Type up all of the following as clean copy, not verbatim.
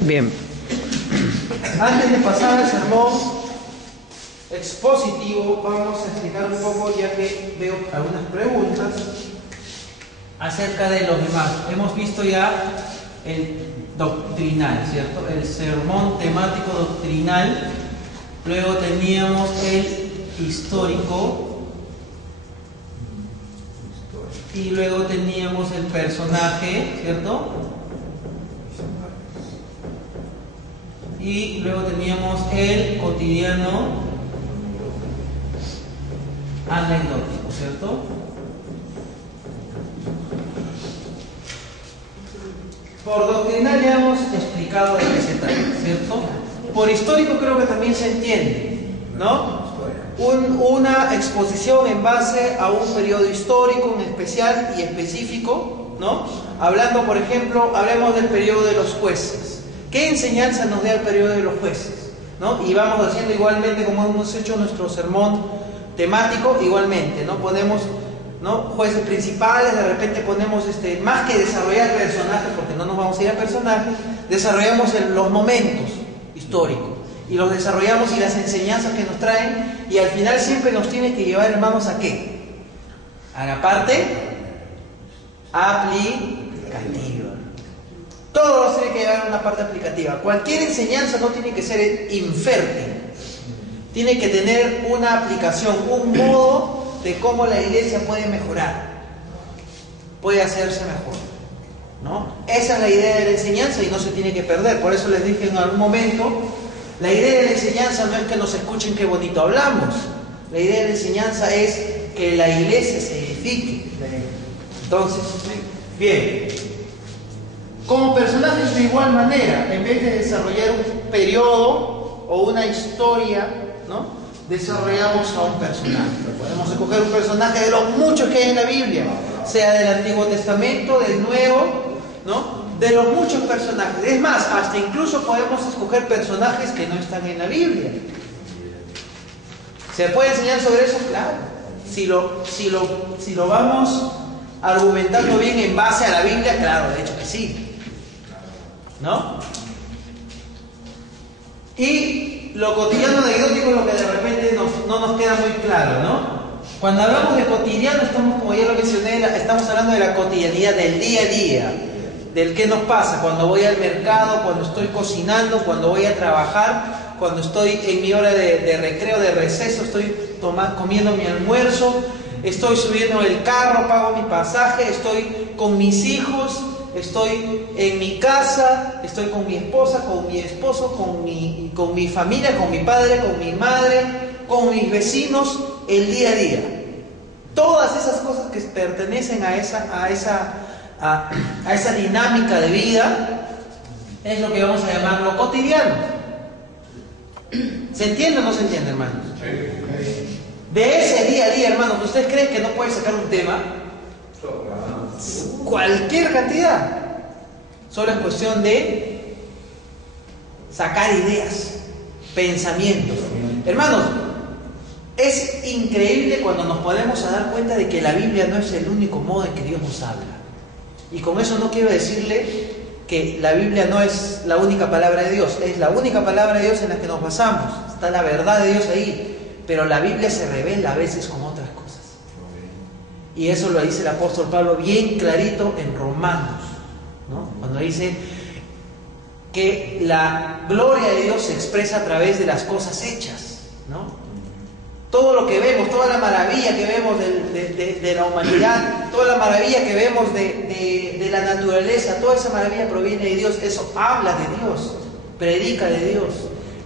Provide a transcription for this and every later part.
Bien, antes de pasar al sermón expositivo, vamos a explicar un poco, ya que veo algunas preguntas acerca de los demás. Hemos visto ya el doctrinal, ¿cierto? El sermón temático doctrinal. Luego teníamos el histórico. Y luego teníamos el personaje, ¿cierto? Y luego teníamos el cotidiano anecdótico, ¿cierto? Por doctrinal ya hemos explicado de qué se trata, ¿cierto? Por histórico creo que también se entiende, ¿no? Una exposición en base a un periodo histórico en especial y específico, ¿no? Hablando, por ejemplo, hablemos del periodo de los jueces. ¿Qué enseñanza nos da el periodo de los jueces? ¿No? Y vamos haciendo igualmente como hemos hecho nuestro sermón temático, igualmente, ¿no? Ponemos, ¿no?, jueces principales, de repente ponemos, más que desarrollar personajes, porque no nos vamos a ir a personajes, desarrollamos los momentos históricos, y los desarrollamos y las enseñanzas que nos traen, y al final siempre nos tiene que llevar, hermanos, ¿a qué? A la parte aplicativa. Todo tiene que llevar a una parte aplicativa. Cualquier enseñanza no tiene que ser infértil. Tiene que tener una aplicación, un modo de cómo la iglesia puede mejorar, puede hacerse mejor, ¿no? Esa es la idea de la enseñanza y no se tiene que perder. Por eso les dije en algún momento, la idea de la enseñanza no es que nos escuchen qué bonito hablamos. La idea de la enseñanza es que la iglesia se edifique. Entonces, bien. Como personajes de igual manera, en vez de desarrollar un periodo o una historia, ¿no?, desarrollamos a un personaje. Podemos escoger un personaje de los muchos que hay en la Biblia, sea del Antiguo Testamento, del Nuevo, ¿no?, de los muchos personajes. Es más, hasta incluso podemos escoger personajes que no están en la Biblia. ¿Se puede enseñar sobre eso? Claro. Si lo vamos argumentando bien en base a la Biblia, claro, de hecho que sí, ¿no? Y lo cotidiano anecdótico es lo que de repente no nos queda muy claro, ¿no? Cuando hablamos de cotidiano, estamos, como ya lo mencioné, estamos hablando de la cotidianidad, del día a día, del qué nos pasa cuando voy al mercado, cuando estoy cocinando, cuando voy a trabajar, cuando estoy en mi hora de recreo, de receso, estoy comiendo mi almuerzo, estoy subiendo el carro, pago mi pasaje, estoy con mis hijos, estoy en mi casa, estoy con mi esposa, con mi esposo, con mi familia, con mi padre, con mi madre, con mis vecinos, el día a día. Todas esas cosas que pertenecen a esa dinámica de vida es lo que vamos a llamar lo cotidiano. ¿Se entiende o no se entiende, hermanos? De ese día a día, hermanos, ¿ustedes creen que no puede sacar un tema? Cualquier cantidad. Solo es cuestión de sacar ideas, pensamientos. Hermanos, es increíble cuando nos podemos dar cuenta de que la Biblia no es el único modo en que Dios nos habla. Y con eso no quiero decirle que la Biblia no es la única palabra de Dios. Es la única palabra de Dios en la que nos basamos. Está la verdad de Dios ahí. Pero la Biblia se revela a veces con otras cosas. Y eso lo dice el apóstol Pablo bien clarito en Romanos, ¿no? Cuando dice que la gloria de Dios se expresa a través de las cosas hechas, ¿no? Todo lo que vemos, toda la maravilla que vemos de la humanidad, toda la maravilla que vemos de la naturaleza, toda esa maravilla proviene de Dios. Eso habla de Dios, predica de Dios.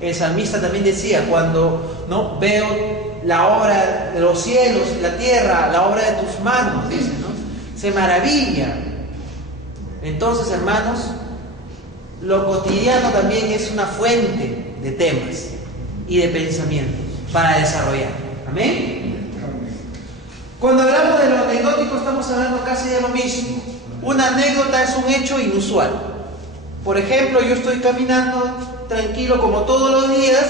El salmista también decía, cuando, ¿no?, veo la obra de los cielos, la tierra, la obra de tus manos, dice, ¿no?, se maravilla. Entonces, hermanos, lo cotidiano también es una fuente de temas y de pensamientos para desarrollar. ¿Amén? Cuando hablamos de lo anecdótico, estamos hablando casi de lo mismo. Una anécdota es un hecho inusual. Por ejemplo, yo estoy caminando tranquilo como todos los días,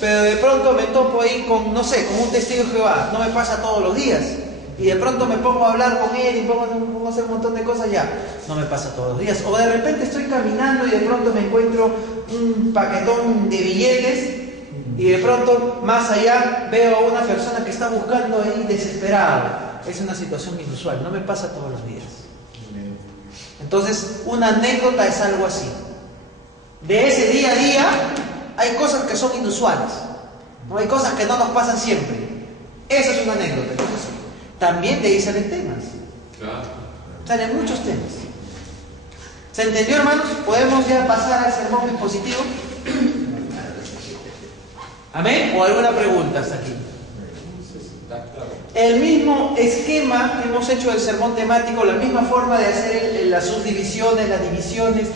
pero de pronto me topo ahí con, no sé, con un testigo de Jehová. No me pasa todos los días. y de pronto me pongo a hablar con él y pongo a hacer un montón de cosas, ya, no me pasa todos los días. O de repente estoy caminando y de pronto me encuentro un paquetón de billetes y de pronto más allá veo a una persona que está buscando ahí desesperado. Es una situación inusual, no me pasa todos los días. Entonces, una anécdota es algo así. De ese día a día hay cosas que son inusuales, ¿no? Hay cosas que no nos pasan siempre. Esa es una anécdota. Entonces, también de ahí salen temas. Salen muchos temas. ¿Se entendió, hermanos? Podemos ya pasar al sermón expositivo. ¿Amén? ¿O alguna pregunta hasta aquí? El mismo esquema que hemos hecho del sermón temático, la misma forma de hacer las subdivisiones, las divisiones,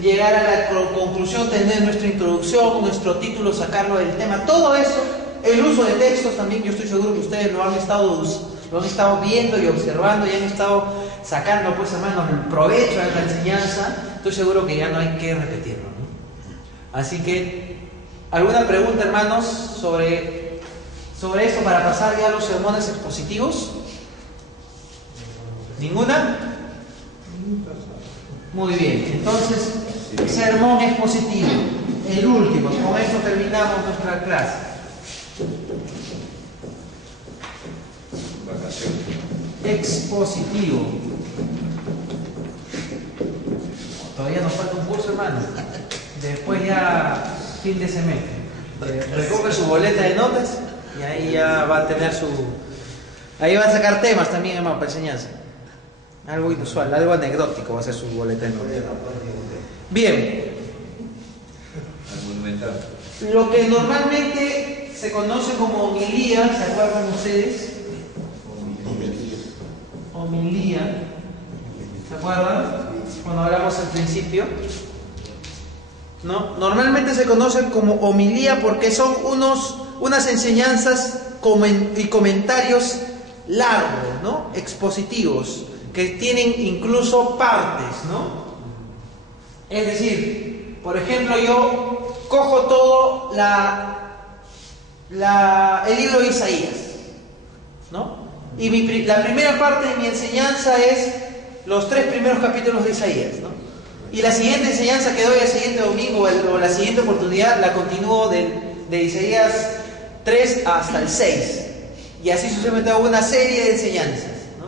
llegar a la conclusión, tener nuestra introducción, nuestro título, sacarlo del tema, todo eso, el uso de textos también, yo estoy seguro que ustedes lo han estado viendo y observando y han estado sacando, pues hermanos, el provecho de la enseñanza. Estoy seguro que ya no hay que repetirlo, ¿no? Así que, ¿alguna pregunta, hermanos, sobre esto para pasar ya a los sermones expositivos? ¿Ninguna? Muy bien, entonces, sermón expositivo, el último. Con esto terminamos nuestra clase. Expositivo. Todavía nos falta un curso, hermano. Después ya fin de semestre. Recoge su boleta de notas y ahí ya va a tener su... Ahí va a sacar temas también, hermano, para enseñanza. Algo inusual, algo anecdótico va a ser su boleta de notas. Bien. Lo que normalmente se conoce como homilía, ¿se acuerdan ustedes? Homilía. ¿Se acuerdan? Cuando hablamos al principio. ¿No? Normalmente se conocen como homilía porque son unas enseñanzas y comentarios largos, ¿no? Expositivos, que tienen incluso partes, ¿no? Es decir, por ejemplo, yo cojo todo el libro de Isaías, ¿no? Y la primera parte de mi enseñanza es los 3 primeros capítulos de Isaías, ¿no? Y la siguiente enseñanza que doy el siguiente domingo o la siguiente oportunidad la continúo de Isaías 3 hasta el 6. Y así sucesivamente hago una serie de enseñanzas, ¿no?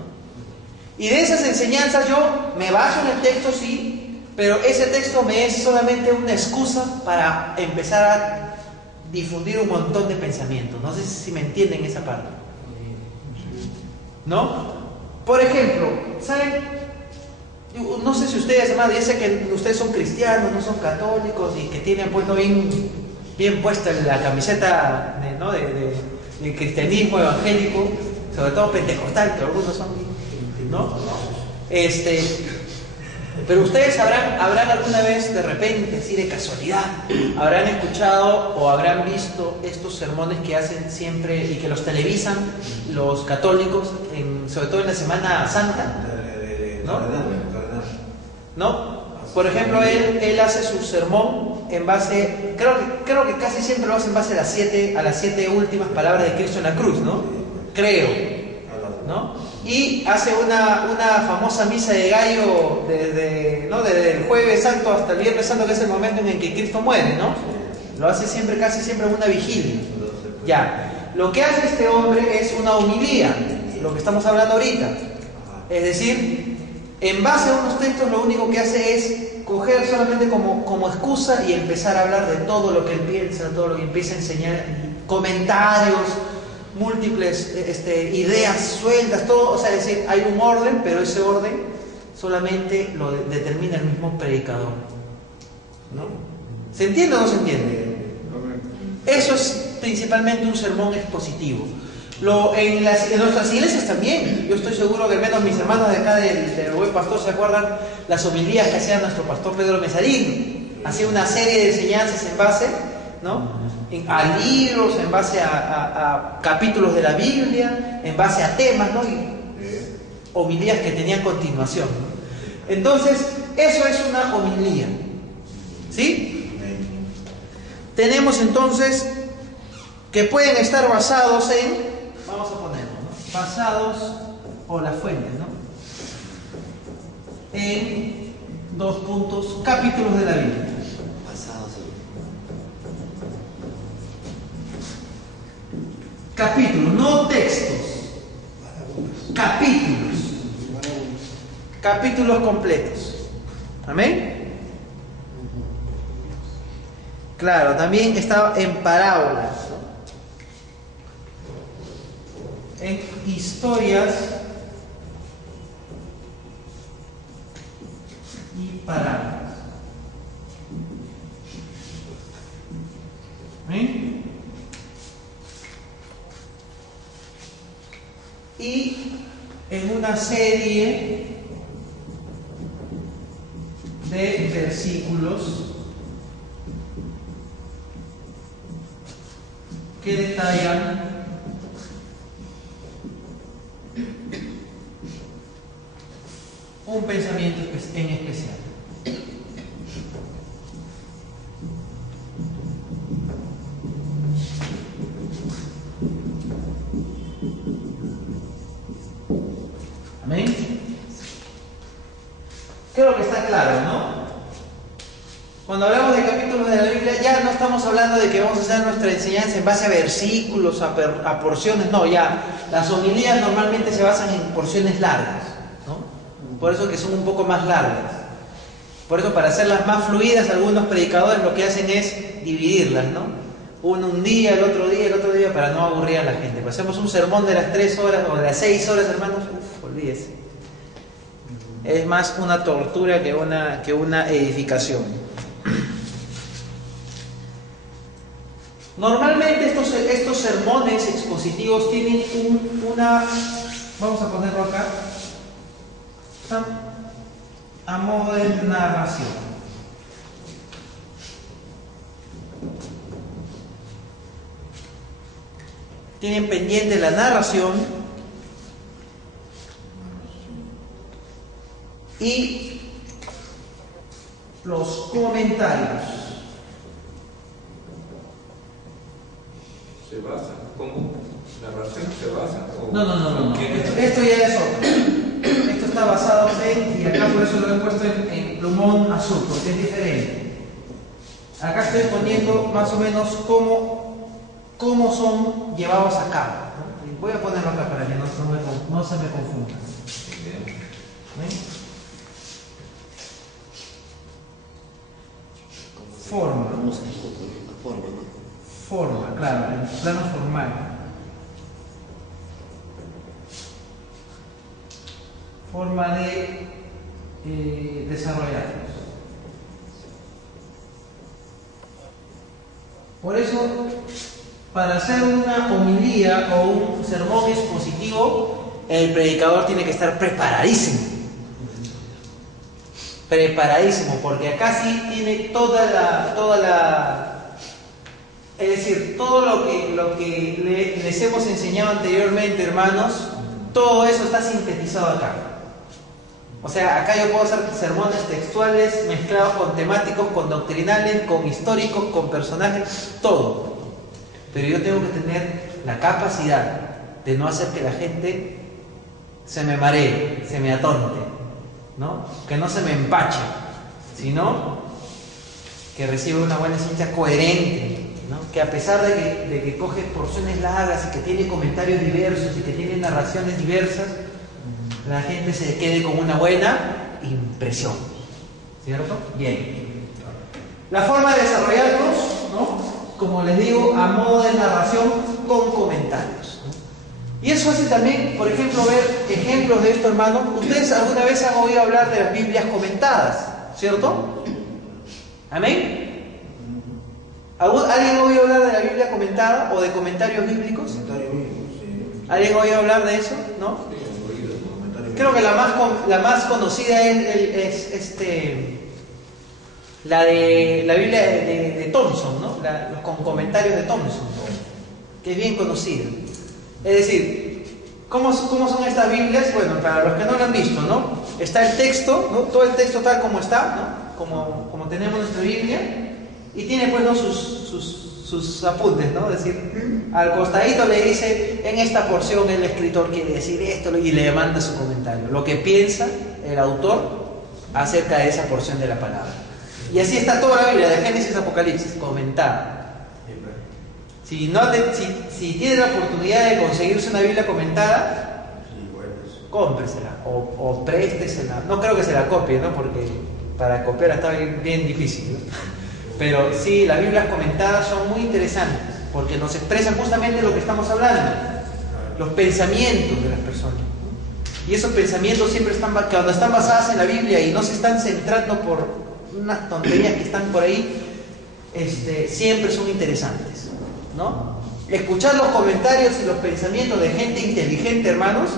Y de esas enseñanzas yo me baso en el texto, sí, pero ese texto me es solamente una excusa para empezar a difundir un montón de pensamientos. No sé si me entienden esa parte, ¿no? Por ejemplo, ¿saben? No sé si ustedes, hermano, ya sé que ustedes son cristianos, no son católicos y que tienen puesto bien puesta la camiseta de cristianismo evangélico, sobre todo pentecostal, que algunos son, ¿no? Pero ustedes habrán alguna vez, de repente, así de casualidad, habrán escuchado o habrán visto estos sermones que hacen siempre y que los televisan los católicos, sobre todo en la Semana Santa, ¿no? ¿No? Por ejemplo, él hace su sermón en base, creo que casi siempre lo hace en base a las 7 últimas palabras de Cristo en la cruz, ¿no? Creo, ¿no? Y hace una famosa misa de gallo desde el jueves santo hasta el viernes santo, que es el momento en el que Cristo muere, ¿no? Lo hace siempre, casi siempre en una vigilia. Ya, lo que hace este hombre es una homilía, lo que estamos hablando ahorita. Es decir, en base a unos textos lo único que hace es coger solamente como excusa y empezar a hablar de todo lo que él piensa, todo lo que empieza a enseñar, comentarios, múltiples ideas sueltas, todo, o sea, es decir, hay un orden, pero ese orden solamente lo determina el mismo predicador, ¿no? ¿Se entiende o no se entiende? Eso es principalmente un sermón expositivo. En nuestras iglesias también, yo estoy seguro que al menos mis hermanos de acá del buen pastor se acuerdan las homilías que hacía nuestro pastor Pedro Mesarín. Hacía una serie de enseñanzas en base, ¿no?, a libros, en base a capítulos de la Biblia, en base a temas, ¿no?, y homilías que tenían continuación, ¿no? Entonces, eso es una homilía, ¿sí? Tenemos entonces que pueden estar basados en, vamos a ponerlo, ¿no?, basados o las fuentes, ¿no? En 2 puntos, capítulos de la Biblia. Capítulos, no textos. Capítulos. Capítulos completos. ¿Amén? Claro, también está en parábolas, ¿no? En historias y parábolas. ¿Amén? Y en una serie de versículos que detallan un pensamiento en especial. Amén. Creo que está claro, ¿no? Cuando hablamos de capítulos de la Biblia, ya no estamos hablando de que vamos a hacer nuestra enseñanza en base a versículos, a porciones, no, ya. Las homilías normalmente se basan en porciones largas, ¿no? Por eso que son un poco más largas. Por eso, para hacerlas más fluidas, algunos predicadores lo que hacen es dividirlas, ¿no? Uno un día, el otro día, para no aburrir a la gente. Pues hacemos un sermón de las 3 horas o de las 6 horas, hermanos, olvídese. Es más una tortura que una edificación. Normalmente estos sermones expositivos tienen vamos a ponerlo acá, están a modo de narración. Tienen pendiente la narración y los comentarios. ¿Se basa? ¿Cómo? ¿Narración se basa? No. Esto ya es otro. Esto está basado en, y acá por eso lo he puesto en plumón azul, porque es diferente. Acá estoy poniendo más o menos cómo son llevados a cabo, ¿no? Voy a ponerlo acá para que no se me confunda. ¿Ven? Forma, claro, en plano formal. Forma de desarrollarlos. Por eso, para hacer una homilía o un sermón expositivo, el predicador tiene que estar preparadísimo. Porque acá sí tiene es decir, todo lo que les hemos enseñado anteriormente, hermanos, todo eso está sintetizado acá. O sea, acá yo puedo hacer sermones textuales mezclados con temáticos, con doctrinales, con históricos, con personajes, todo. Pero yo tengo que tener la capacidad de no hacer que la gente se me maree, se me atonte, ¿no? Que no se me empache, sino que reciba una buena enseñanza coherente, ¿no? Que a pesar de que coge porciones largas y que tiene comentarios diversos y que tiene narraciones diversas, la gente se quede con una buena impresión, ¿cierto? Bien. La forma de desarrollarlos, ¿no? Como les digo, a modo de narración con comentarios, ¿no? Y es fácil también, por ejemplo, ver ejemplos de esto, hermanos. Ustedes alguna vez han oído hablar de las Biblias comentadas, ¿cierto? ¿Amén? ¿Alguien ha oído hablar de la Biblia comentada o de comentarios bíblicos? ¿Alguien ha oído hablar de eso? ¿No? Creo que la más conocida es la de la Biblia de Thompson, ¿no? Con comentarios de Thompson, que es bien conocida. Es decir, ¿cómo son estas Biblias? Bueno, para los que no lo han visto, ¿no? Está el texto, ¿no? Todo el texto tal como está, ¿no? Como tenemos nuestra Biblia. y tiene pues, ¿no? sus apuntes, ¿no? Es decir, al costadito le dice, en esta porción el escritor quiere decir esto, y le manda su comentario, lo que piensa el autor acerca de esa porción de la palabra. Y así está toda la Biblia, de Génesis a Apocalipsis, comentada. Si tiene la oportunidad de conseguirse una Biblia comentada, cómpresela o préstesela. No creo que se la copie, ¿no? Porque para copiarla está bien difícil, ¿no? Pero sí, las Biblias comentadas son muy interesantes porque nos expresan justamente lo que estamos hablando, los pensamientos de las personas. Y esos pensamientos siempre cuando están basadas en la Biblia y no se están centrando por unas tonterías que están por ahí, siempre son interesantes, ¿no? Escuchar los comentarios y los pensamientos de gente inteligente, hermanos,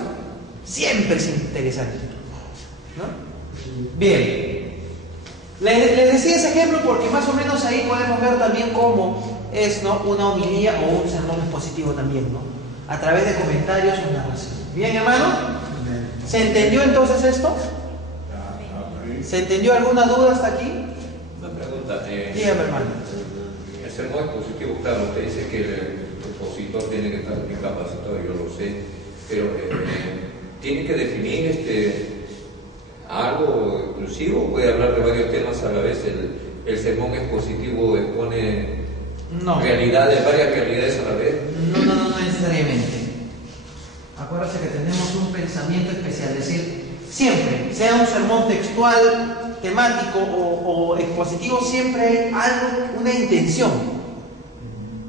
siempre es interesante, ¿no? Bien. Les decía ese ejemplo porque más o menos ahí podemos ver también cómo es, ¿no? Una homilía o un sermón expositivo también, ¿no? A través de comentarios o narración. Bien, hermano, ¿se entendió entonces esto? ¿Se entendió alguna duda hasta aquí? Una pregunta. Dígame, hermano. El sermón expositivo, claro, usted dice que el expositor tiene que estar bien capacitado, yo lo sé, pero tiene que definir algo exclusivo, puede hablar de varios temas a la vez. El sermón expositivo expone varias realidades a la vez. No necesariamente. Acuérdense que tenemos un pensamiento especial, es decir, siempre, sea un sermón textual, temático o expositivo, siempre hay algo, una intención.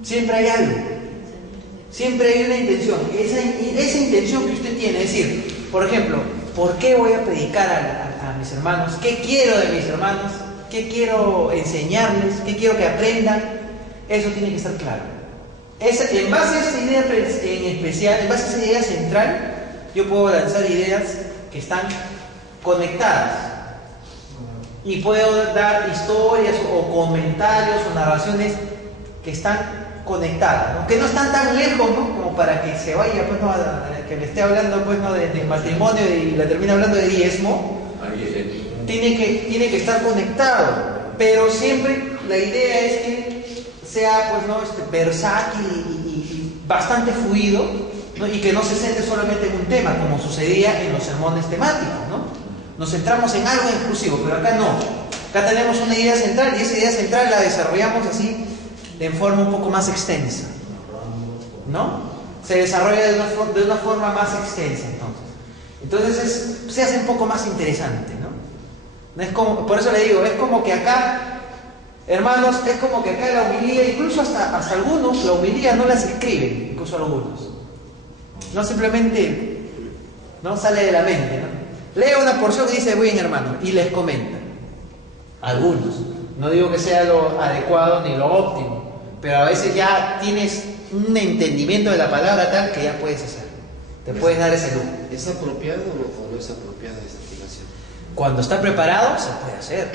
Siempre hay algo. Siempre hay una intención. Esa intención que usted tiene, es decir, por ejemplo, ¿por qué voy a predicar a mis hermanos? ¿Qué quiero de mis hermanos? ¿Qué quiero enseñarles? ¿Qué quiero que aprendan? Eso tiene que estar claro. En base a esa idea en especial, en base a esa idea central, yo puedo lanzar ideas que están conectadas. Y puedo dar historias o comentarios o narraciones que están conectadas, ¿no? Que no están tan lejos, ¿no? Como para que se vaya, pues, ¿no? Que le esté hablando, pues, ¿no? de matrimonio y la termine hablando de diezmo. Tiene que estar conectado, pero siempre la idea es que sea, pues, ¿no? Versátil y bastante fluido, ¿no? Y que no se centre solamente en un tema, como sucedía en los sermones temáticos, ¿no? Nos centramos en algo exclusivo, pero acá no. Acá tenemos una idea central y esa idea central la desarrollamos así de forma un poco más extensa, ¿no? Se desarrolla de una forma más extensa, entonces se hace un poco más interesante, ¿no? No es como, por eso le digo, es como que acá, hermanos, es como que acá la homilía, incluso hasta algunos, la homilía no las escriben, incluso algunos, no simplemente, no sale de la mente, ¿no? Lee una porción y dice, bien, hermano, y les comenta. Algunos, no digo que sea lo adecuado ni lo óptimo, pero a veces ya tienes un entendimiento de la palabra tal que ya puedes hacer. Te puedes dar ese lujo. ¿Es apropiado o no es apropiada esa activación? Cuando está preparado, se puede hacer.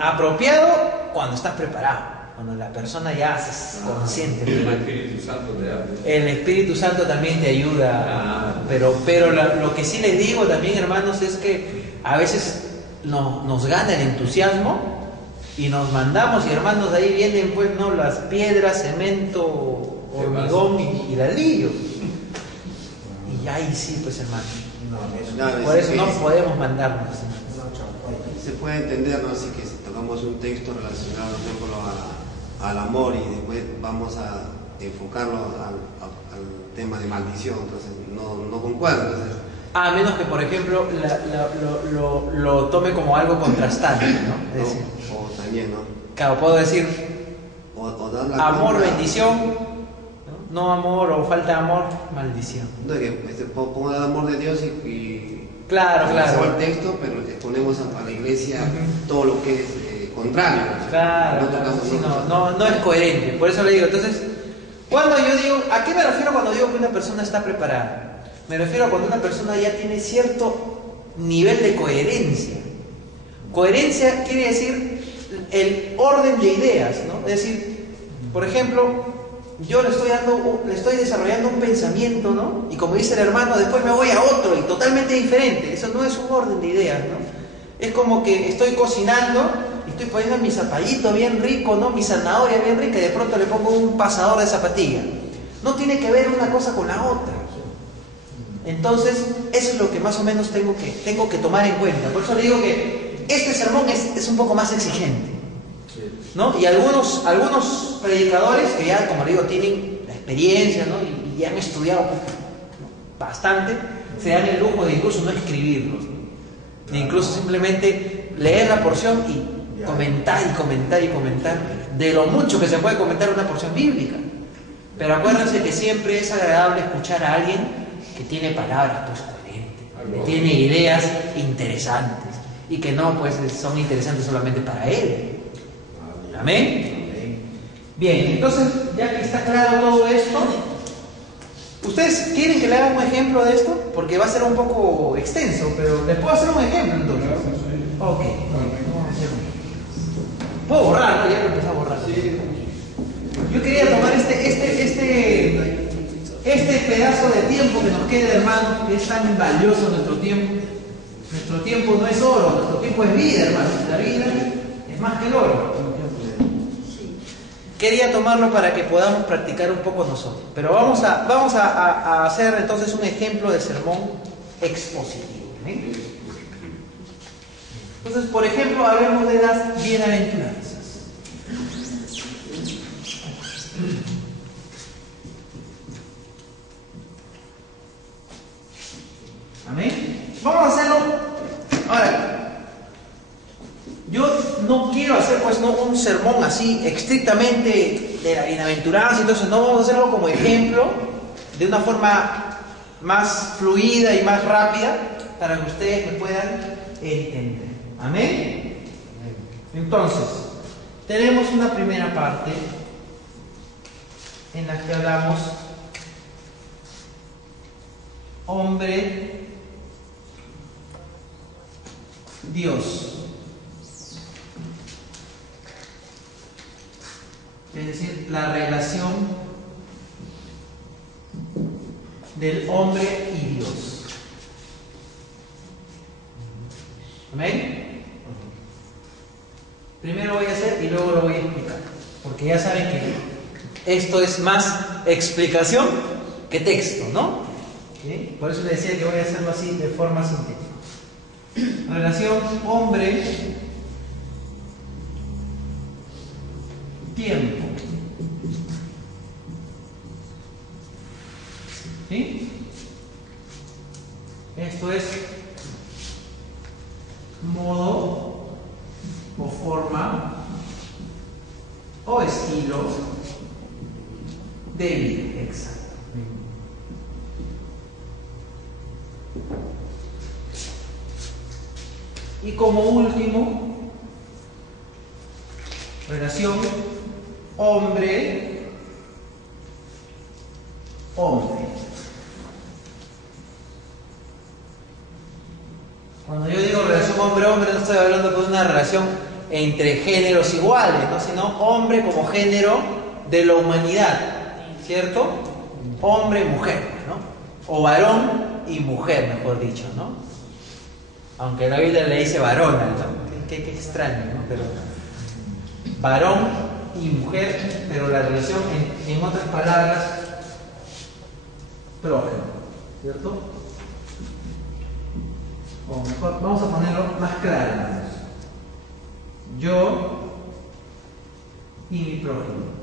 Apropiado cuando estás preparado. Cuando la persona ya es consciente. El Espíritu Santo te habla. El Espíritu Santo también te ayuda. Pero lo que sí les digo también, hermanos, es que a veces nos gana el entusiasmo y nos mandamos, y hermanos, de ahí vienen, pues, ¿no? Las piedras, cemento, hormigón y ladrillo. Y ahí sí, pues, hermano. Por eso no podemos mandarnos. Se puede entender, ¿no? Así que si tocamos un texto relacionado, por ejemplo, al amor y después vamos a enfocarlo al tema de maldición, entonces no concuerda. Entonces, a menos que, por ejemplo, lo tome como algo contrastante, ¿no? Es decir, o también, ¿no? Claro, puedo decir dar la amor, compra, bendición, no amor o falta de amor, maldición. No, que ponga el amor de Dios y claro. el texto, pero exponemos a la iglesia todo lo que es contrario. Claro, no es coherente. Por eso le digo, entonces, cuando yo digo, ¿a qué me refiero cuando digo que una persona está preparada? Me refiero a cuando una persona ya tiene cierto nivel de coherencia. Coherencia quiere decir el orden de ideas, ¿no? Es decir, por ejemplo, yo le estoy desarrollando un pensamiento, ¿no? Y como dice el hermano, después me voy a otro y totalmente diferente. Eso no es un orden de ideas, ¿no? Es como que estoy cocinando y estoy poniendo mi zapallito bien rico, ¿no? Mi zanahoria bien rica, y de pronto le pongo un pasador de zapatilla. No tiene que ver una cosa con la otra. Entonces, eso es lo que más o menos tengo que tomar en cuenta. Por eso le digo que este sermón es un poco más exigente, ¿no? Y algunos predicadores que ya, como le digo, tienen la experiencia, ¿no? y han estudiado bastante, se dan el lujo de incluso no escribirlos, ¿no? De incluso simplemente leer la porción y comentar y comentar y comentar de lo mucho que se puede comentar una porción bíblica. Pero acuérdense que siempre es agradable escuchar a alguien que tiene palabras pues coherentes, que tiene ideas interesantes y que no pues son interesantes solamente para él. Amén. Bien, entonces ya que está claro todo esto, ¿ustedes quieren que le haga un ejemplo de esto? Porque va a ser un poco extenso, pero les puedo hacer un ejemplo entonces. Ok, vamos a hacer un... ¿Puedo borrar? Ya lo empecé a borrar. Yo quería tomar este pedazo de tiempo que nos queda, hermano, que es tan valioso nuestro tiempo. Nuestro tiempo no es oro, nuestro tiempo es vida, hermano. La vida es más que el oro. Quería tomarlo para que podamos practicar un poco nosotros. Pero vamos a hacer entonces un ejemplo de sermón expositivo. ¿Eh? Entonces, por ejemplo, hablemos de las bienaventuranzas. Amén. Vamos a hacerlo. Ahora, yo no quiero hacer pues no un sermón así estrictamente de la bienaventuranza, entonces no vamos a hacerlo como ejemplo de una forma más fluida y más rápida para que ustedes me puedan entender. Amén. Entonces, tenemos una primera parte en la que hablamos hombre, Dios. Es decir, la relación del hombre y Dios. ¿Amén? Primero voy a hacer y luego lo voy a explicar. Porque ya saben que esto es más explicación que texto, ¿no? ¿Sí? Por eso les decía que voy a hacerlo así de forma sintética. Relación hombre-tiempo. ¿Sí? Esto es modo o forma o estilo de vida. Exacto. Y como último, relación hombre-hombre. Cuando yo digo relación hombre-hombre, no estoy hablando de una relación entre géneros iguales, ¿no? Sino hombre como género de la humanidad, ¿cierto? Hombre y mujer, ¿no? O varón y mujer, mejor dicho, ¿no? Aunque la Biblia le dice varona, ¿no? Qué extraño, ¿no? Pero varón y mujer, pero la relación, en otras palabras, prójimo, ¿cierto? O mejor, vamos a ponerlo más claro. Yo y mi prójimo.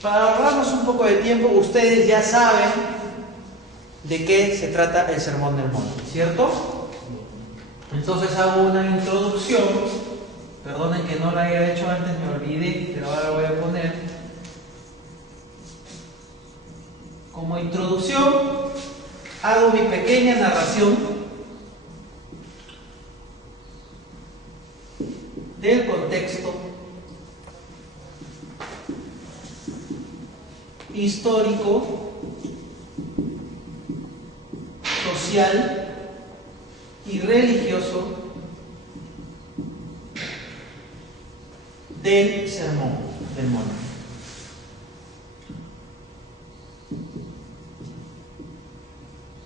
Para ahorrarnos un poco de tiempo, ustedes ya saben de qué se trata el Sermón del Monte, ¿cierto? Entonces hago una introducción. Perdonen que no la haya hecho antes, me olvidé, pero ahora la voy a poner. Como introducción, hago mi pequeña narración del contexto histórico, social y religioso del Sermón del Monte.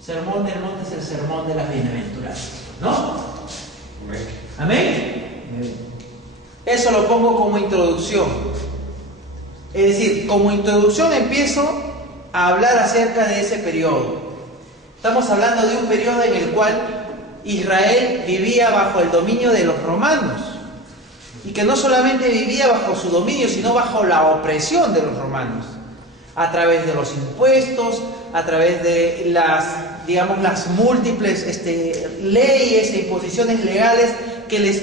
Sermón del monte es el sermón de las bienaventuranzas, ¿no? Amén. ¿Amén? Eso lo pongo como introducción. Es decir, como introducción empiezo a hablar acerca de ese periodo. Estamos hablando de un periodo en el cual Israel vivía bajo el dominio de los romanos. Y que no solamente vivía bajo su dominio, sino bajo la opresión de los romanos. A través de los impuestos, a través de las múltiples leyes e imposiciones legales que les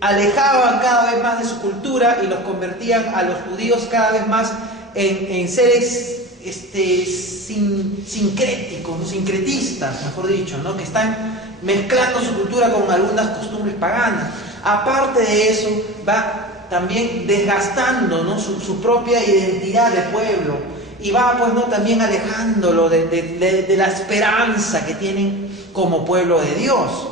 alejaban cada vez más de su cultura y los convertían a los judíos cada vez más en seres sincréticos, ¿no? Sincretistas, mejor dicho, ¿no? Que están mezclando su cultura con algunas costumbres paganas. Aparte de eso, va también desgastando, ¿no? su propia identidad de pueblo, y va pues, ¿no? también alejándolo de la esperanza que tienen como pueblo de Dios.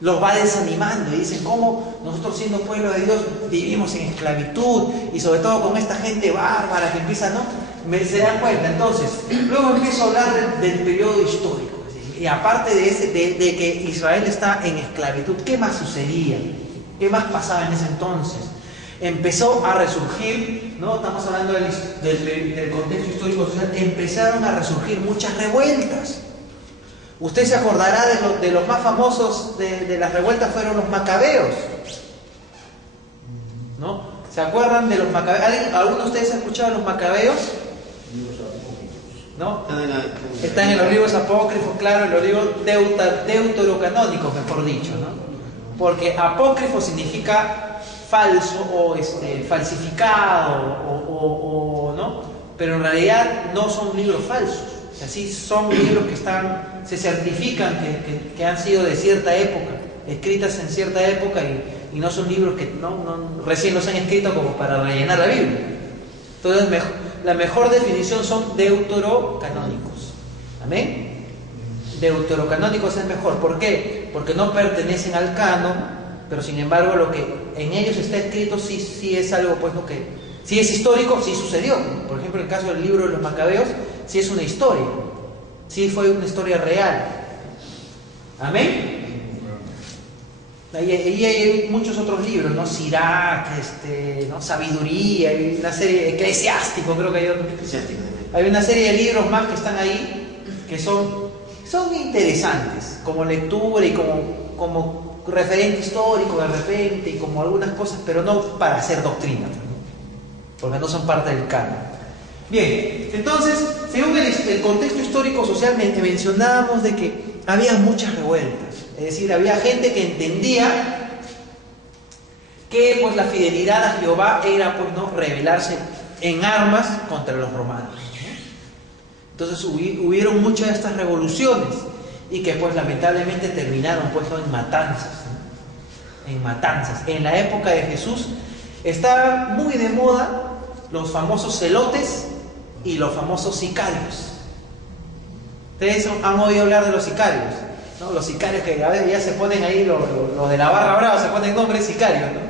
Los va desanimando y dicen, ¿cómo nosotros siendo pueblo de Dios vivimos en esclavitud? Y sobre todo con esta gente bárbara que empieza, ¿no? Se dan cuenta. Entonces, luego empiezo a hablar del periodo histórico. Y aparte de que Israel está en esclavitud, ¿qué más sucedía? ¿Qué más pasaba en ese entonces? Empezó a resurgir, ¿no? Estamos hablando del contexto histórico social, empezaron a resurgir muchas revueltas. Usted se acordará de los más famosos de las revueltas fueron los macabeos, ¿no? ¿Se acuerdan de los macabeos? ¿Alguno de ustedes ha escuchado de los macabeos? ¿No? Están en los libros apócrifos, claro, en los libros deuterocanónicos, mejor dicho, ¿no? Porque apócrifo significa falso o falsificado, ¿no? Pero en realidad no son libros falsos. O sea, sí son libros que se certifican que han sido de cierta época, escritas en cierta época, y no son libros que recién los han escrito como para rellenar la Biblia. Entonces la mejor definición son deuterocanónicos. ¿Amén? Deuterocanónicos es mejor. ¿Por qué? Porque no pertenecen al canon, pero sin embargo lo que en ellos está escrito sí es algo, pues, ¿no? Que si es histórico, sí sucedió. Por ejemplo, en el caso del libro de los macabeos, sí es una historia, sí fue una historia real. ¿Amén? Ahí hay muchos otros libros, ¿no? Sirac, ¿no? Sabiduría, hay una serie, Eclesiástico, creo que hay otro. Hay una serie de libros más que están ahí, que son interesantes, como lectura y como referente histórico de repente, y como algunas cosas, pero no para hacer doctrina, ¿no? Porque no son parte del canon. Bien, entonces, según el contexto histórico social, mencionábamos de que había muchas revueltas. Es decir, había gente que entendía que pues la fidelidad a Jehová era, pues, no rebelarse en armas contra los romanos, ¿no? Entonces hubieron muchas de estas revoluciones, y que pues lamentablemente terminaron pues en matanzas, ¿no? En matanzas. En la época de Jesús estaban muy de moda los famosos celotes y los famosos sicarios. Ustedes han oído hablar de los sicarios, ¿no? Los sicarios que a veces ya se ponen ahí, los de la barra brava se ponen nombres sicarios, ¿no?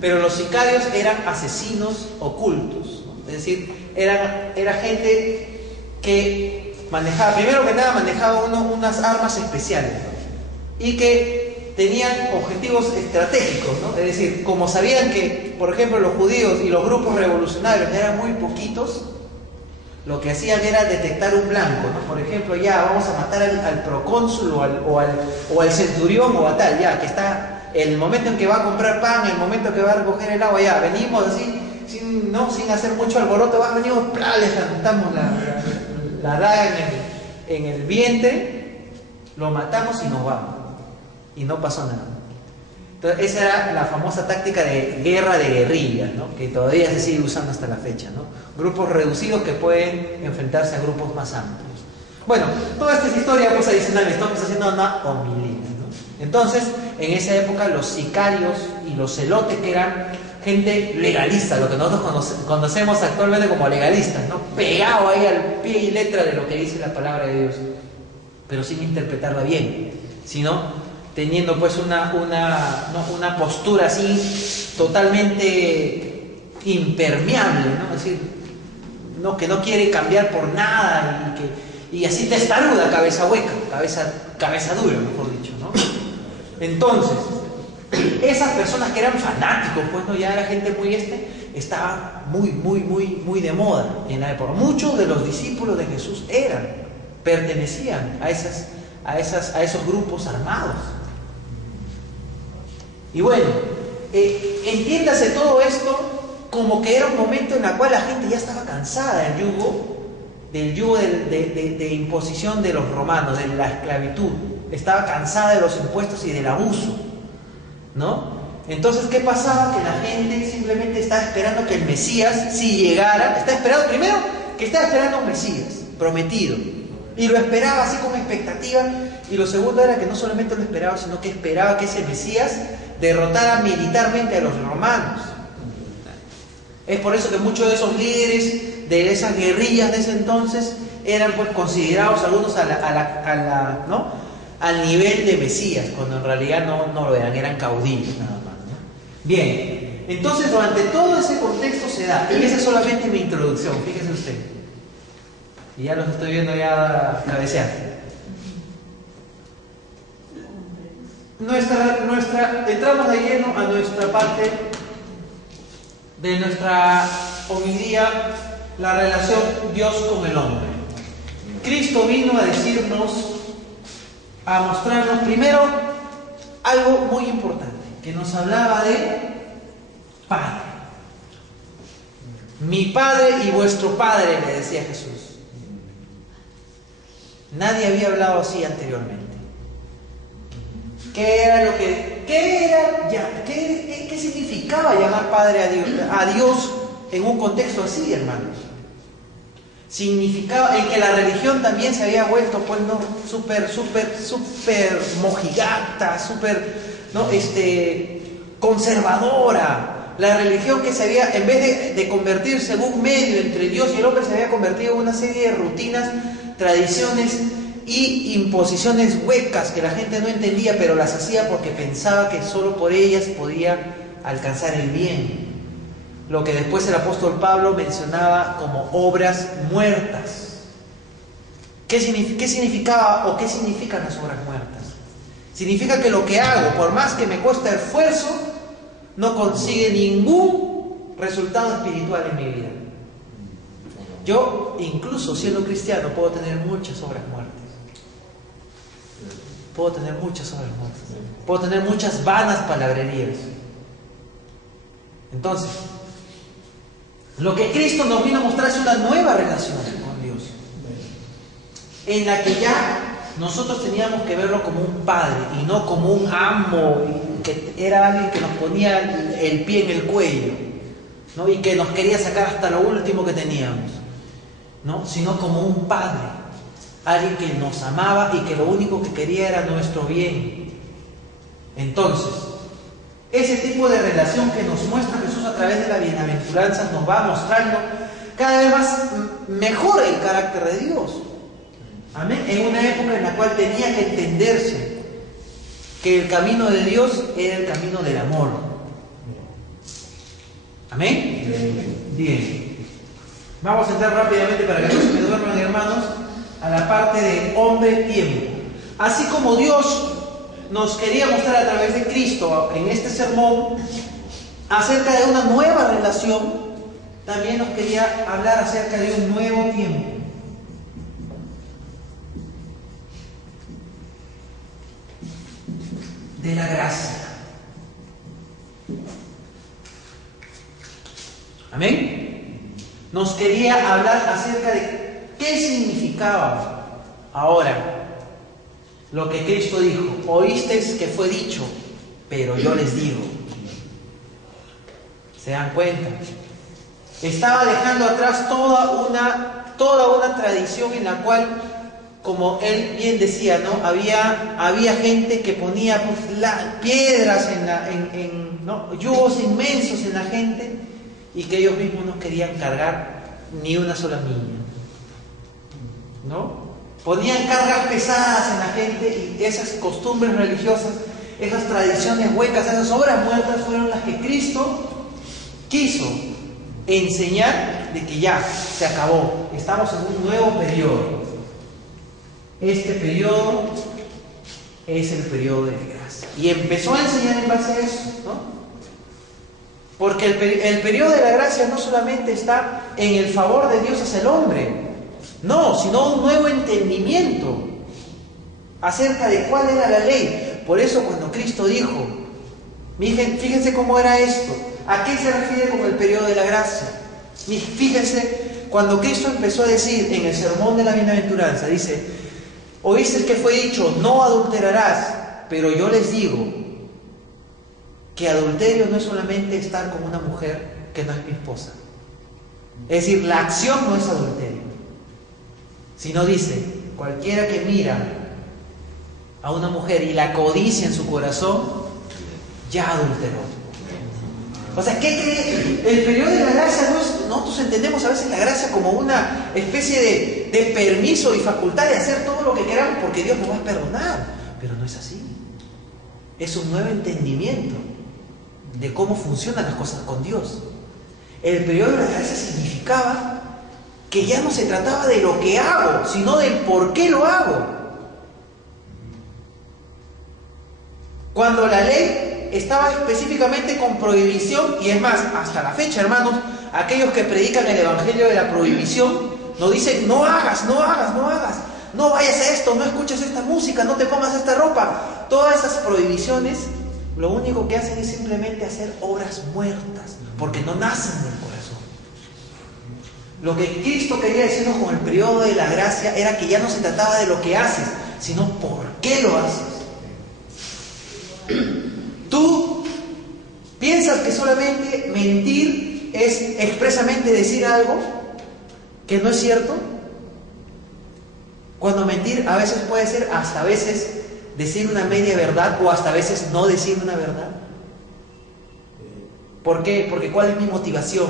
Pero los sicarios eran asesinos ocultos, ¿no? Es decir, era gente que manejaba, primero que nada manejaba unas armas especiales, ¿no? Y que tenían objetivos estratégicos, ¿no? Es decir, como sabían que, por ejemplo, los judíos y los grupos revolucionarios eran muy poquitos, lo que hacían era detectar un blanco, ¿no? Por ejemplo, ya vamos a matar al procónsul o al centurión o a tal, ya que está el momento en que va a comprar pan, el momento en que va a recoger el agua, ya venimos así, sin hacer mucho alboroto, venimos, les cantamos la daga en el vientre, lo matamos y nos vamos, y no pasó nada. Entonces, esa era la famosa táctica de guerra de guerrillas, ¿no? Que todavía se sigue usando hasta la fecha, ¿no? Grupos reducidos que pueden enfrentarse a grupos más amplios. Bueno, toda esta es historia pues adicional, estamos haciendo una homilía, ¿no? Entonces, en esa época los sicarios y los celotes, que eran gente legalista, lo que nosotros conocemos actualmente como legalistas, ¿no? Pegado ahí al pie y letra de lo que dice la palabra de Dios, pero sin interpretarla bien, sino teniendo pues una postura así totalmente impermeable, ¿no? Es decir, que no quiere cambiar por nada, y así testaruda, cabeza hueca, cabeza dura, mejor dicho, ¿no? Entonces, esas personas que eran fanáticos, pues no, ya era gente muy estaba muy de moda en la época. Muchos de los discípulos de Jesús pertenecían a esos grupos armados. Y bueno, entiéndase todo esto como que era un momento en el cual la gente ya estaba cansada del yugo de imposición de los romanos, de la esclavitud. Estaba cansada de los impuestos y del abuso, ¿no? Entonces, ¿qué pasaba? Que la gente simplemente estaba esperando que el Mesías, si llegara, estaba esperando un Mesías prometido. Y lo esperaba así con expectativa. Y lo segundo era que no solamente lo esperaba, sino que esperaba que ese Mesías derrotara militarmente a los romanos. Es por eso que muchos de esos líderes de esas guerrillas de ese entonces eran pues considerados algunos al nivel de Mesías, cuando en realidad no lo eran caudillos nada más, ¿no? Bien, entonces durante todo ese contexto se da, y esa es solamente mi introducción, fíjese usted. Y ya los estoy viendo ya cabecear. Entramos de lleno a nuestra parte de nuestra homilía, la relación Dios con el hombre. Cristo vino a decirnos, a mostrarnos primero algo muy importante, que nos hablaba de Padre. Mi Padre y vuestro Padre, le decía Jesús. Nadie había hablado así anteriormente. ¿Qué significaba llamar Padre a Dios en un contexto así, hermanos? Significaba en que la religión también se había vuelto, pues, no, súper mojigata, conservadora. La religión que se había, en vez de convertirse en un medio entre Dios y el hombre, se había convertido en una serie de rutinas, tradiciones y imposiciones huecas que la gente no entendía, pero las hacía porque pensaba que solo por ellas podía alcanzar el bien. Lo que después el apóstol Pablo mencionaba como obras muertas. ¿Qué significaba o qué significan las obras muertas? Significa que lo que hago, por más que me cueste esfuerzo, no consigue ningún resultado espiritual en mi vida. Yo, incluso siendo cristiano, puedo tener muchas obras muertas. Puedo tener muchas vanas palabrerías. Entonces, lo que Cristo nos vino a mostrar es una nueva relación con Dios, en la que ya nosotros teníamos que verlo como un padre y no como un amo, que era alguien que nos ponía el pie en el cuello, ¿no? Y que nos quería sacar hasta lo último que teníamos, ¿no? Sino como un padre, alguien que nos amaba y que lo único que quería era nuestro bien. Entonces, ese tipo de relación que nos muestra Jesús a través de la bienaventuranza nos va mostrando cada vez más mejor el carácter de Dios. Amén. En una época en la cual tenía que entenderse que el camino de Dios era el camino del amor. Amén. Bien. Vamos a entrar rápidamente para que no se me duerman, hermanos, a la parte de hombre-tiempo. Así como Dios nos quería mostrar a través de Cristo en este sermón acerca de una nueva relación, también nos quería hablar acerca de un nuevo tiempo. De la gracia. Amén. Nos quería hablar acerca de qué significaba ahora lo que Cristo dijo. Oísteis que fue dicho, pero yo les digo. ¿Se dan cuenta? Estaba dejando atrás toda una tradición en la cual, como él bien decía, ¿no? Había gente que ponía piedras ¿no? Yugos inmensos en la gente, y que ellos mismos no querían cargar ni una sola milla, ¿no? Ponían cargas pesadas en la gente, y esas costumbres religiosas, esas tradiciones huecas, esas obras muertas fueron las que Cristo quiso enseñar de que ya se acabó, estamos en un nuevo periodo. este periodo es el periodo de la gracia. Y empezó a enseñar en base a eso, ¿no? Porque el periodo de la gracia no solamente está en el favor de Dios hacia el hombre, no, sino un nuevo entendimiento acerca de cuál era la ley. Por eso cuando Cristo dijo, fíjense cómo era esto, ¿a qué se refiere con el periodo de la gracia? Fíjense, cuando Cristo empezó a decir en el sermón de la bienaventuranza, dice, oíste que fue dicho, no adulterarás, pero yo les digo que adulterio no es solamente estar con una mujer que no es mi esposa. Es decir, la acción no es adulterio, sino dice, cualquiera que mira a una mujer y la codicia en su corazón, ya adulteró. O sea, ¿qué cree? El periodo de la gracia no es, nosotros entendemos a veces la gracia como una especie de permiso y facultad de hacer todo lo que queramos porque Dios nos va a perdonar, pero no es así. Es un nuevo entendimiento de cómo funcionan las cosas con Dios. El periodo de la gracia significaba que ya no se trataba de lo que hago, sino del por qué lo hago. Cuando la ley estaba específicamente con prohibición, y es más, hasta la fecha, hermanos, aquellos que predican el evangelio de la prohibición, nos dicen, no hagas, no hagas, no hagas, no vayas a esto, no escuches esta música, no te pongas esta ropa. Todas esas prohibiciones lo único que hacen es simplemente hacer obras muertas, porque no nacen del corazón. Lo que Cristo quería decirnos con el periodo de la gracia era que ya no se trataba de lo que haces, sino por qué lo haces. ¿Tú piensas que solamente mentir es expresamente decir algo que no es cierto? Cuando mentir a veces puede ser hasta a veces decir una media verdad o hasta a veces no decir una verdad. ¿Por qué? Porque ¿cuál es mi motivación?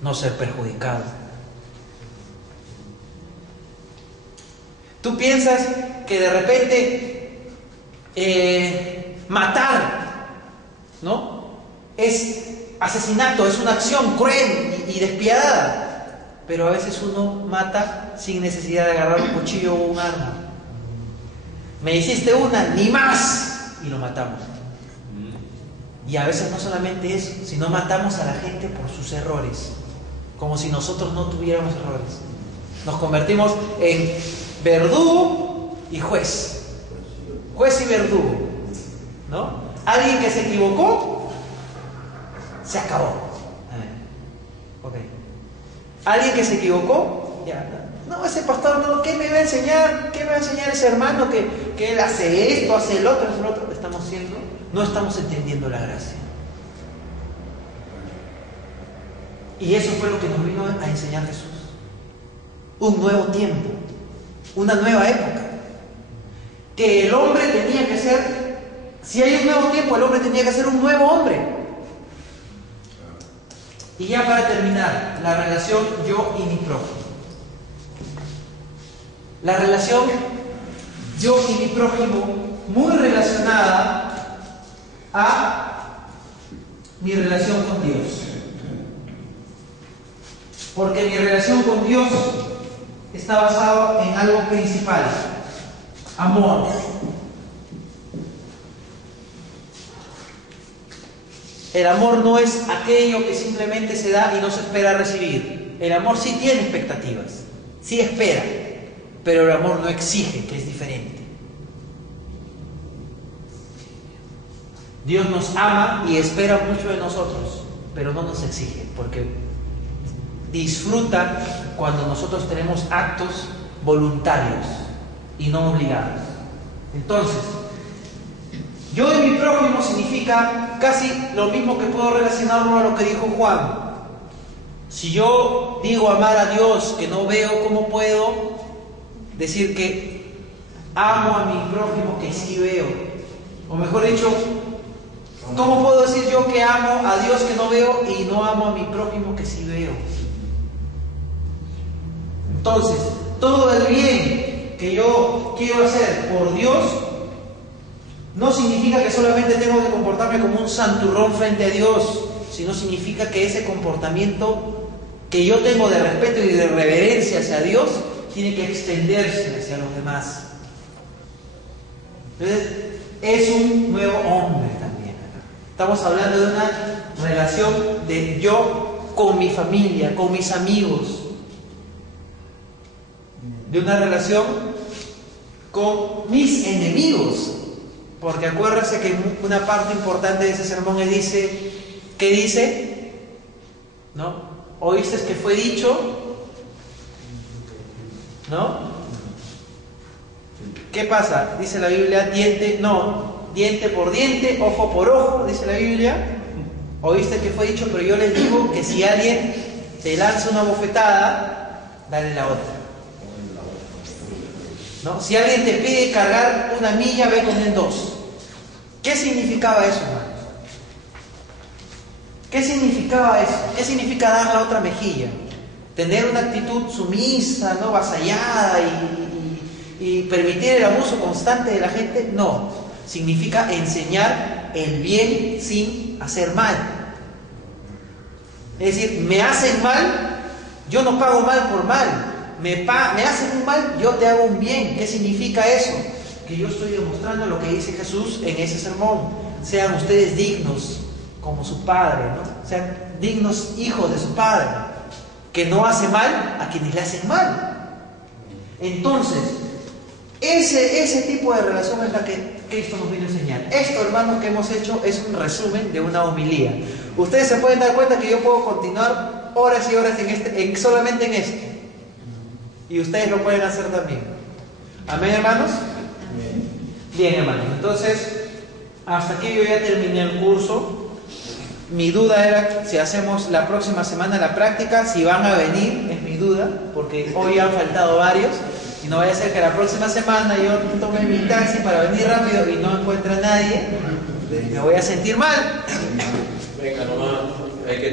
No ser perjudicado. ¿Tú piensas que de repente matar, ¿no?, es asesinato, es una acción cruel y despiadada? Pero a veces uno mata sin necesidad de agarrar un cuchillo o un arma. Me hiciste una, ni más, y lo matamos. Y a veces no solamente eso, sino matamos a la gente por sus errores, como si nosotros no tuviéramos errores. Nos convertimos en verdugo y juez. Juez y verdugo, ¿no? Alguien que se equivocó, se acabó. Okay. Alguien que se equivocó, ya. No, ese pastor no, ¿qué me va a enseñar? ¿Qué me va a enseñar ese hermano que él hace esto, hace el otro, hace el otro? No estamos entendiendo la gracia. Y eso fue lo que nos vino a enseñar Jesús. Un nuevo tiempo, una nueva época. Que el hombre tenía que ser, si hay un nuevo tiempo, el hombre tenía que ser un nuevo hombre. Y ya para terminar, la relación yo y mi prójimo. La relación yo y mi prójimo, muy relacionada a mi relación con Dios. Porque mi relación con Dios está basada en algo principal: amor. El amor no es aquello que simplemente se da y no se espera recibir. El amor sí tiene expectativas, sí espera, pero el amor no exige, que es diferente. Dios nos ama y espera mucho de nosotros, pero no nos exige, porque disfruta cuando nosotros tenemos actos voluntarios y no obligados. Entonces, yo y mi prójimo significa casi lo mismo que puedo relacionarlo a lo que dijo Juan. Si yo digo amar a Dios, que no veo, ¿cómo puedo decir que amo a mi prójimo que sí veo? O mejor dicho, ¿cómo puedo decir yo que amo a Dios que no veo y no amo a mi prójimo que sí veo? Entonces, todo el bien que yo quiero hacer por Dios no significa que solamente tengo que comportarme como un santurrón frente a Dios, sino significa que ese comportamiento que yo tengo de respeto y de reverencia hacia Dios tiene que extenderse hacia los demás. Entonces, es un nuevo hombre también. Estamos hablando de una relación de yo con mi familia, con mis amigos, de una relación con mis enemigos. Porque acuérdense que una parte importante de ese sermón dice, ¿qué dice? ¿No? ¿Oíste que fue dicho? ¿No? ¿Qué pasa? Dice la Biblia, diente por diente, ojo por ojo, dice la Biblia. Oíste que fue dicho, pero yo les digo que si alguien te lanza una bofetada, dale la otra. ¿No? Si alguien te pide cargar una milla, ve con él 2. ¿Qué significaba eso, hermano? ¿Qué significaba eso? ¿Qué significa dar la otra mejilla? Tener una actitud sumisa, ¿no? Vasallada y permitir el abuso constante de la gente. No, significa enseñar el bien sin hacer mal. Es decir, me hacen mal, yo no pago mal por mal. Me hacen un mal, yo te hago un bien. ¿Qué significa eso? Que yo estoy demostrando lo que dice Jesús en ese sermón. Sean ustedes dignos como su Padre, ¿no? Sean dignos hijos de su Padre, que no hace mal a quienes le hacen mal. Entonces, ese tipo de relación es la que Cristo nos vino a enseñar. Esto, hermanos, que hemos hecho es un resumen de una homilía. Ustedes se pueden dar cuenta que yo puedo continuar horas y horas solamente en esto. Y ustedes lo pueden hacer también. ¿Amén, hermanos? Bien, hermanos. Entonces, hasta aquí yo ya terminé el curso. Mi duda era si hacemos la próxima semana la práctica, si van a venir, es mi duda, porque hoy han faltado varios. Y no vaya a ser que la próxima semana yo tome mi taxi para venir rápido y no encuentre a nadie. Me voy a sentir mal. Venga, nomás, hay que